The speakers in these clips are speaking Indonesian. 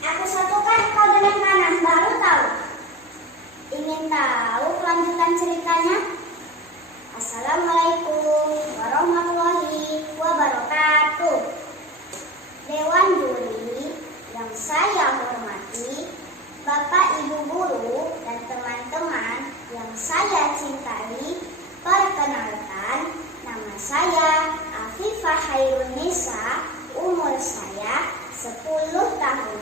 Aku satukan kau dengan kanan, baru tahu. Ingin tahu kelanjutan ceritanya? Assalamualaikum warahmatullahi wabarakatuh. Dewan Juri yang saya hormati, Bapak Ibu guru dan teman-teman yang saya cintai, perkenalkan, nama saya Afifah Hairunisa, umur saya 10 tahun.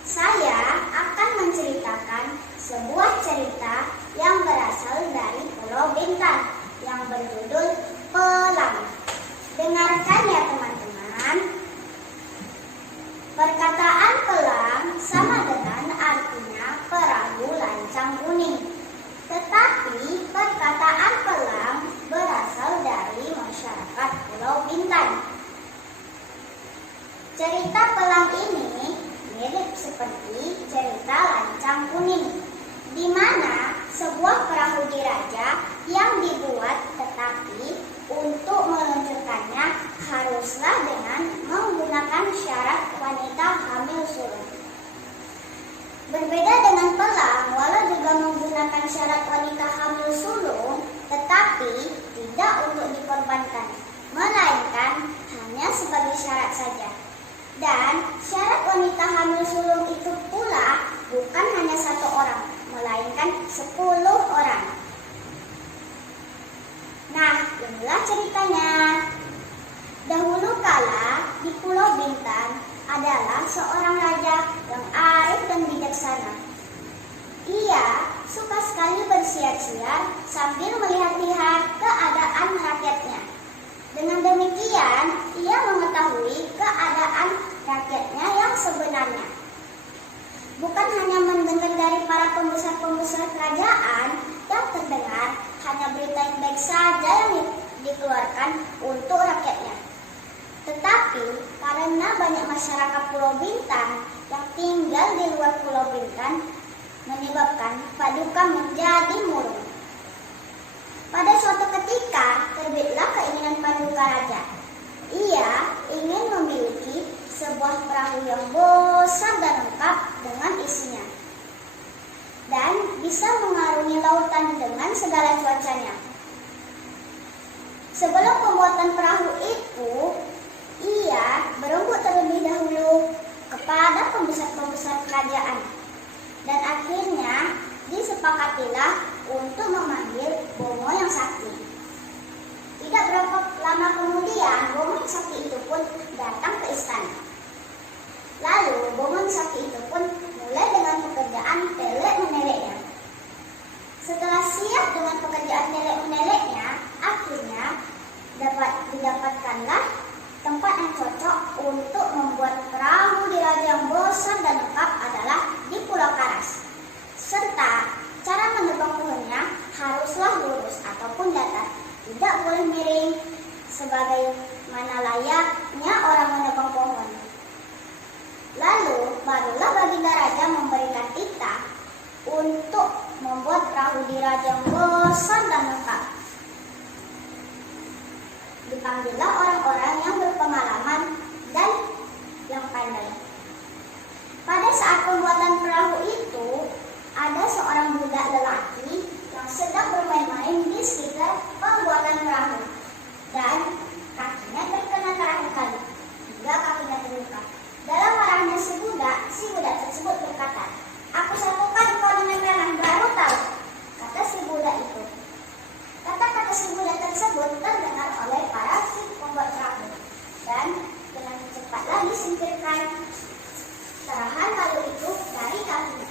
Saya akan menceritakan sebuah cerita yang berasal dari Pulau Bintan yang berjudul Pelang. Dengarkan ya teman-teman. Perkataan pelang sama dengan artinya perahu lancang kuning. Tetapi perkataan pelang berasal dari masyarakat Pulau Bintan. Cerita pelang ini mirip seperti cerita lancang kuning, di mana sebuah perahu diraja yang dibuat, tetapi untuk meluncurkannya haruslah dengan menggunakan syarat wanita hamil sulung. Berbeda dengan pelang, walau juga menggunakan syarat wanita hamil sulung, tetapi tidak untuk dikorbankan, melainkan hanya sebagai syarat saja. Dan syarat wanita hamil sulung itu pula bukan hanya 1 orang, melainkan 10 orang. Nah, inilah ceritanya. Dahulu kala di Pulau Bintan adalah seorang raja yang arif dan bijaksana. Ia suka sekali bersiar-siar sambil melihat-lihat keadaan rakyatnya. Dengan demikian, ia mengetahui keadaan rakyatnya yang sebenarnya. Bukan hanya mendengar dari para pembesar-pembesar kerajaan yang terdengar hanya berita yang baik saja yang dikeluarkan untuk rakyatnya. Tetapi karena banyak masyarakat Pulau Bintan yang tinggal di luar Pulau Bintan, menyebabkan Paduka menjadi murung. Pada suatu ketika terbitlah keinginan Paduka Raja. Ia ingin memiliki sebuah perahu yang besar dan lengkap dengan isinya, dan bisa mengarungi lautan dengan segala cuacanya. Sebelum pembuatan perahu itu, ia berembuk terlebih dahulu kepada pembesar-pembesar kerajaan, dan akhirnya disepakatilah untuk memanggil Bomo yang sakti. Tidak berapa lama kemudian, Bomo yang sakti itu pun datang ke istana. Lalu Bomo yang sakti itu pun mulai dengan pekerjaan telek-meneleknya. Setelah siap dengan pekerjaan telek-meneleknya, akhirnya didapatkanlah tempat yang cocok untuk membuat perahu diraja yang besar dan lengkap adalah di Pulau Karas. Serta cara menebang pohonnya haruslah lurus ataupun datar, tidak boleh miring sebagaimana layaknya orang menebang pohon. Lalu barulah baginda raja memberikan titah untuk membuat perahu diraja yang besar dan lengkap. Dipanggillah orang-orang yang berpengalaman dan yang pandai. Pada saat pembuatan perahu itu, ada seorang budak lelaki yang sedang bermain-main di sekitar pembuatan perahu, dan kakinya terkena karang tali hingga kakinya terluka. Dalam marahnya si budak tersebut berkata, "Aku satukan kau dengan kanan, baru tahu," kata si budak itu. Kata-kata si budak tersebut terdengar oleh para si pembuat perahu, dan dengan cepatlah disingkirkan serahan lalu itu dari kakinya.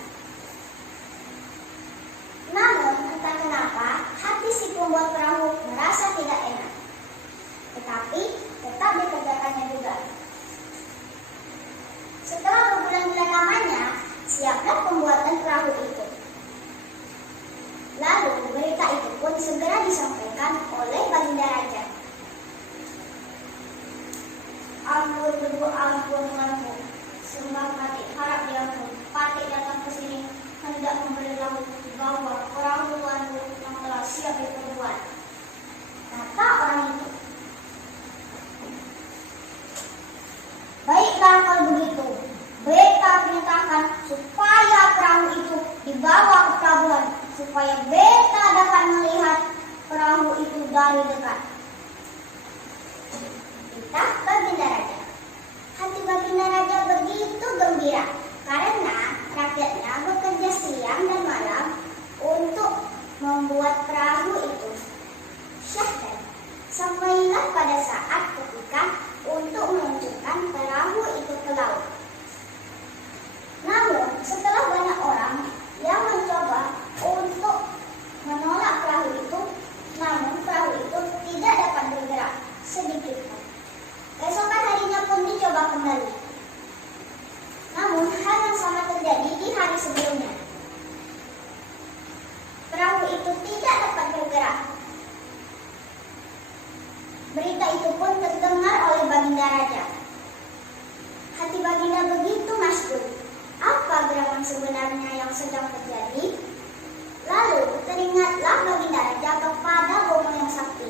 Namun entah kenapa hati si pembuat perahu merasa tidak enak, tetapi tetap dikerjakannya juga. Setelah berbulan-bulan lamanya, siaplah pembuatan perahu itu. Lalu berita itu pun segera disampaikan oleh baginda raja. "Ampun debu, ampun ngampun, sembah Patik, harap diampun. Patik datang ke sini hendak memberitahu bahwa perahu tuanku yang telah siap diperbuat," kata orang itu. "Baiklah kalau begitu, berikan perintah supaya beta dapat melihat perahu itu dari dekat. Kita Baginda Raja. Hati Baginda Raja begitu gembira karena rakyatnya bekerja siang dan malam untuk membuat perahu itu. Syahdan, sampailah pada saat ketika untuk meluncurkan perahu itu ke laut. Namun setelah banyak orang yang mencoba untuk menolak perahu itu, namun perahu itu tidak dapat bergerak sedikit pun. Keesokan harinya pun dicoba kembali. Namun hal yang sama terjadi di hari sebelumnya. Perahu itu tidak dapat bergerak. Berita itu pun terdengar oleh Baginda Raja. Hati Baginda begitu masyhur. Apa gerangan sebenarnya yang sedang terjadi? Lalu teringatlah Baginda Raja kepada Bomo yang sakti.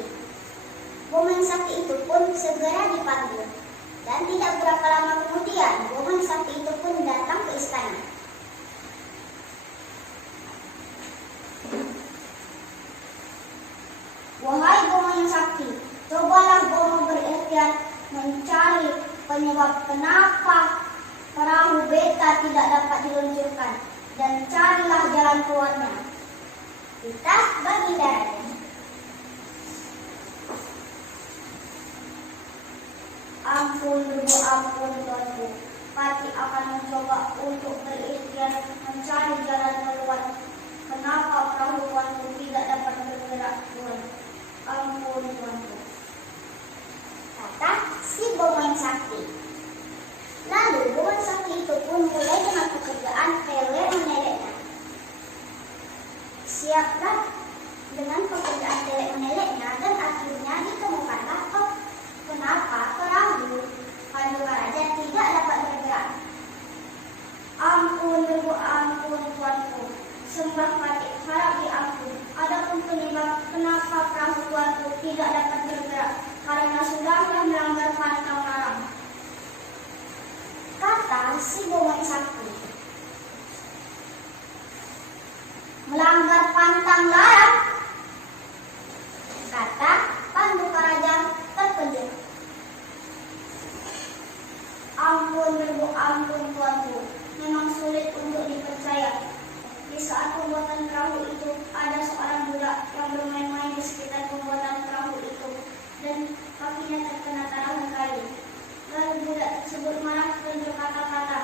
Bomo yang sakti itu pun segera dipanggil. Dan tidak berapa lama kemudian Bomo yang sakti itu pun datang ke istana. Wahai Bomo yang sakti, cobalah Bomo berikhtiar mencari penyebab kenapa perahu beta tidak dapat diluncurkan dan carilah jalan keluarnya. Kita Baginda Raja. Ampun tuanku, Pati akan mencoba untuk berikhtiar mencari jalan keluar. Kenapa perahu tuanku tidak dapat bergerak, Tuan? Ampun tuanku, kata si Bomo yang sakti. Lalu Bomo yang sakti itu pun mulai dengan pekerjaan telek-meneleknya. Siaplah dengan pekerjaan telek-meneleknya dan akhirnya ditemukanlah kenapa perahu Paduka Raja tidak dapat bergerak. Ampun tuanku, sembah Pati harap diampun. Adapun penyebab kenapa perahu tuanku tidak dapat bergerak karena sudahlah melanggar pantang larang, kata si Bomo yang sakti. Melanggar pantang larang, kata Paduka Raja terkejut. Ampun tuanku, memang sulit untuk dipercaya. Di saat pembuatan perahu itu ada seorang budak yang bermain-main di sekitar pembuatan perahu itu dan kakinya terkena tarahan kayu. Lalu budak tersebut marah dan berkata-kata,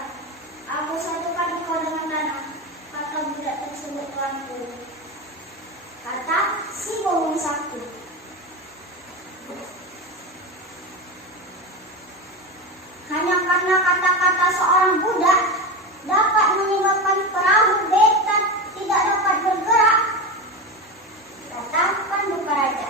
"Aku satukan kau dengan tanah," kata budak tersebut, tuanku. Kata si Bomo sakti. Hanya karena kata-kata seorang budak dapat menyebabkan perahu beta tidak dapat bergerak, kata Paduka Raja.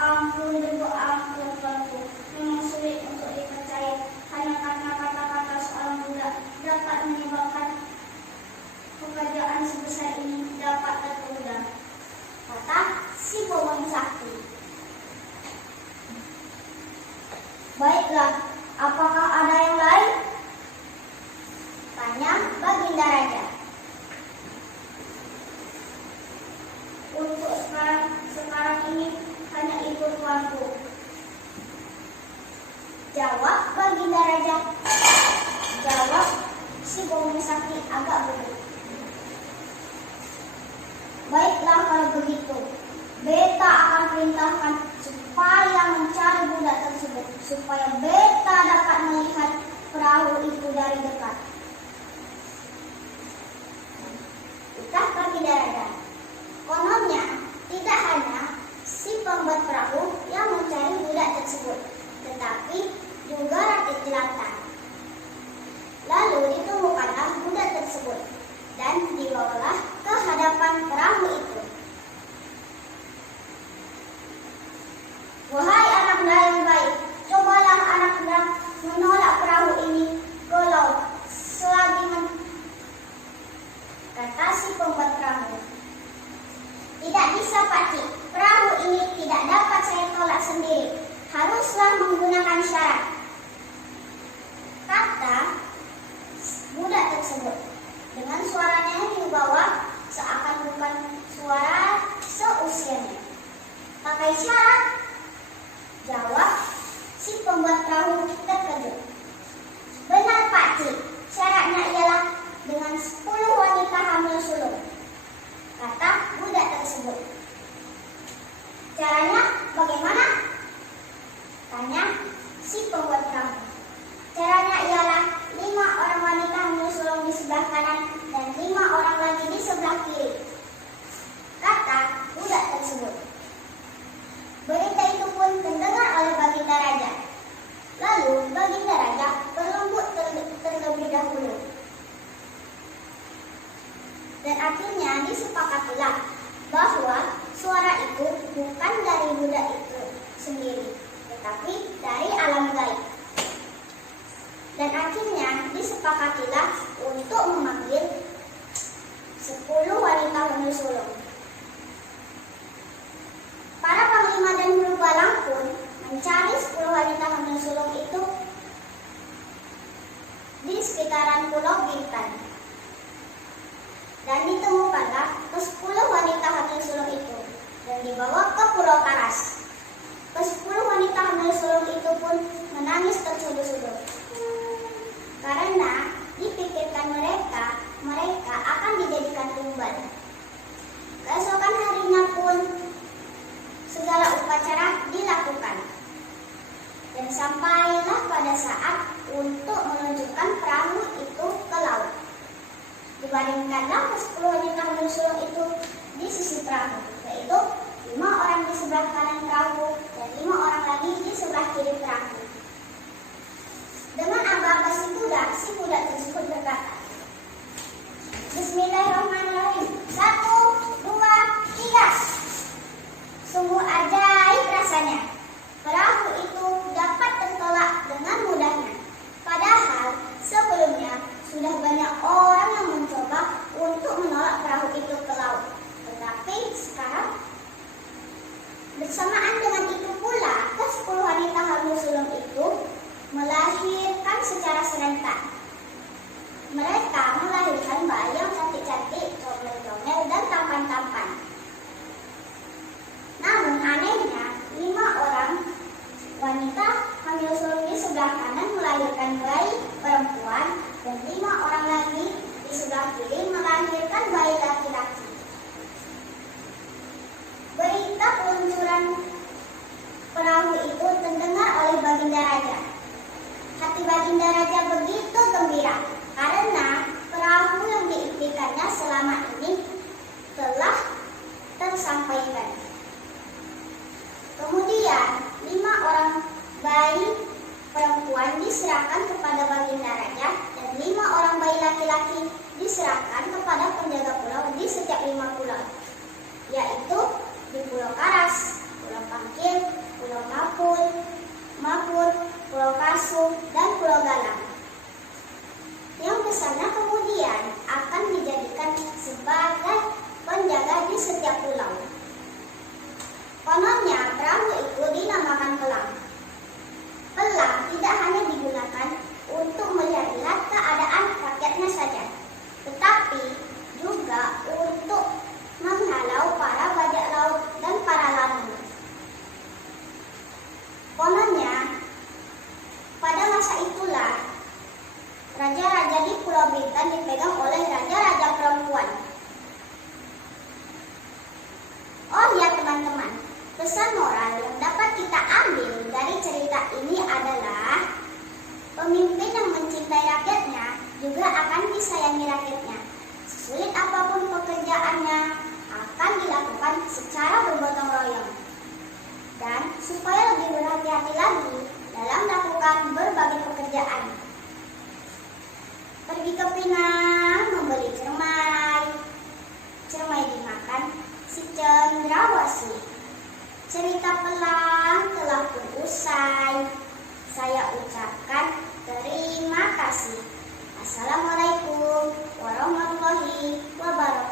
Ampun tuanku, memang sulit untuk dipercaya. Hanya karena kata-kata seorang budak dapat menyebabkan pekerjaan sebesar ini dapat tertunda, kata si Bomo sakti. Baiklah, apakah ada yang lain? Tanya Baginda Raja. Untuk sekarang ini hanya itu tuanku, jawab Baginda Raja. Jawab si Bomo sakti agak berat. Baiklah kalau begitu, beta akan perintahkan supaya mencari budak tersebut, supaya beta dapat melihat perahu itu dari dekat. Kita Baginda Raja. Kononnya tidak hanya si pembuat perahu yang mencari budak tersebut, tetapi juga rakyat jelata. Lalu ditemukanlah budak tersebut dan dibawalah ke hadapan perahu itu. Wahai anaknya yang baik, cobalah anaknya menolak perahu ini ke laut selagi kata si pembuat perahu. Tidak bisa, Pakcik, perahu ini tidak dapat saya tolak sendiri, haruslah menggunakan syarat, kata budak tersebut dengan suara pakai syarat? Jawab si pembuat perahu terkejut. Benar Pak Cik, syaratnya ialah dengan 10 wanita hamil sulung, kata budak tersebut. Caranya bagaimana? Tanya si pembuat perahu. Caranya ialah 5 orang wanita hamil sulung di sebelah kanan dan 5 orang lagi di sebelah kiri, kata budak tersebut. Berita itu pun terdengar oleh Baginda Raja. Lalu Baginda Raja berlembut terlebih dahulu. Dan akhirnya disepakatilah bahwa suara itu bukan dari budak itu sendiri, tetapi dari alam gaib. Dan akhirnya disepakatilah untuk memanggil 10 wanita hamil sulung. Para panglima dan guru balang pun mencari 10 wanita hamil sulung itu di sekitaran Pulau Bintan. Dan ditemukanlah ke-10 wanita hamil sulung itu dan dibawa ke Pulau Karas. Ke-10 wanita hamil sulung itu pun menangis tersudur-sudur, karena dipikirkan mereka akan dijadikan tumbal. Keesokan harinya pun segala upacara dilakukan dan sampailah pada saat untuk meluncurkan perahu itu ke laut. Dibandingkanlah ke-10 wanita hamil sulung itu di sisi perahu, yaitu 5 orang di sebelah kanan perahu dan 5 orang lagi di sebelah kiri perahu. Dengan aba-aba si budak tersebut berkata, Bismillahirrahmanirrahim. 1, 2, 3. Sungguh ajaib rasanya. Perahu itu dapat tertolak dengan mudahnya. Padahal sebelumnya sudah banyak orang yang mencoba untuk menolak perahu itu ke laut. Tetapi sekarang bersamaan dengan itu pula, ke-10 wanita hamil sulung itu melahirkan secara serentak. Mereka melahirkan bayi yang cantik-cantik, comel-comel, dan tampan-tampan. Namun anehnya, 5 orang wanita hamil sulung di sebelah kanan melahirkan bayi perempuan dan 5 orang lagi di sebelah kiri melahirkan bayi laki-laki. Berita peluncuran perahu itu terdengar oleh Baginda Raja. Hati Baginda Raja begitu gembira karena perahu yang diimpikannya selama ini telah tersampaikan. Kemudian 5 orang bayi perempuan diserahkan kepada Baginda Raja dan 5 orang bayi laki-laki diserahkan kepada penjaga pulau di setiap 5 pulau, yaitu di Pulau Karas, Pulau Pangkil, Pulau Mapur, Pulau Kasung, dan Pulau Galang. Yang kesannya kemudian akan dijadikan sebagai penjaga di setiap pulau. Kononnya perahu itu dinamakan pelang. Pelang tidak hanya digunakan untuk melihat-lihat keadaan rakyatnya saja, tetapi juga untuk menghalau para bajak laut dan para lampu. Kononnya, pada masa itulah raja-raja di Pulau Bintan dipegang oleh raja-raja perempuan. Oh ya teman-teman, pesan moral yang dapat kita ambil dari cerita ini adalah pemimpin yang mencintai rakyatnya juga akan disayangi rakyatnya. Sulit apapun pekerjaannya akan dilakukan secara bergotong royong. Dan supaya lebih berhati-hati lagi dalam melakukan berbagai pekerjaan, pergi ke Pinang membeli cermai dimakan si cendrawasih. Cerita pelang telah pun usai. Saya ucapkan terima kasih. Assalamualaikum warahmatullahi wabarakatuh.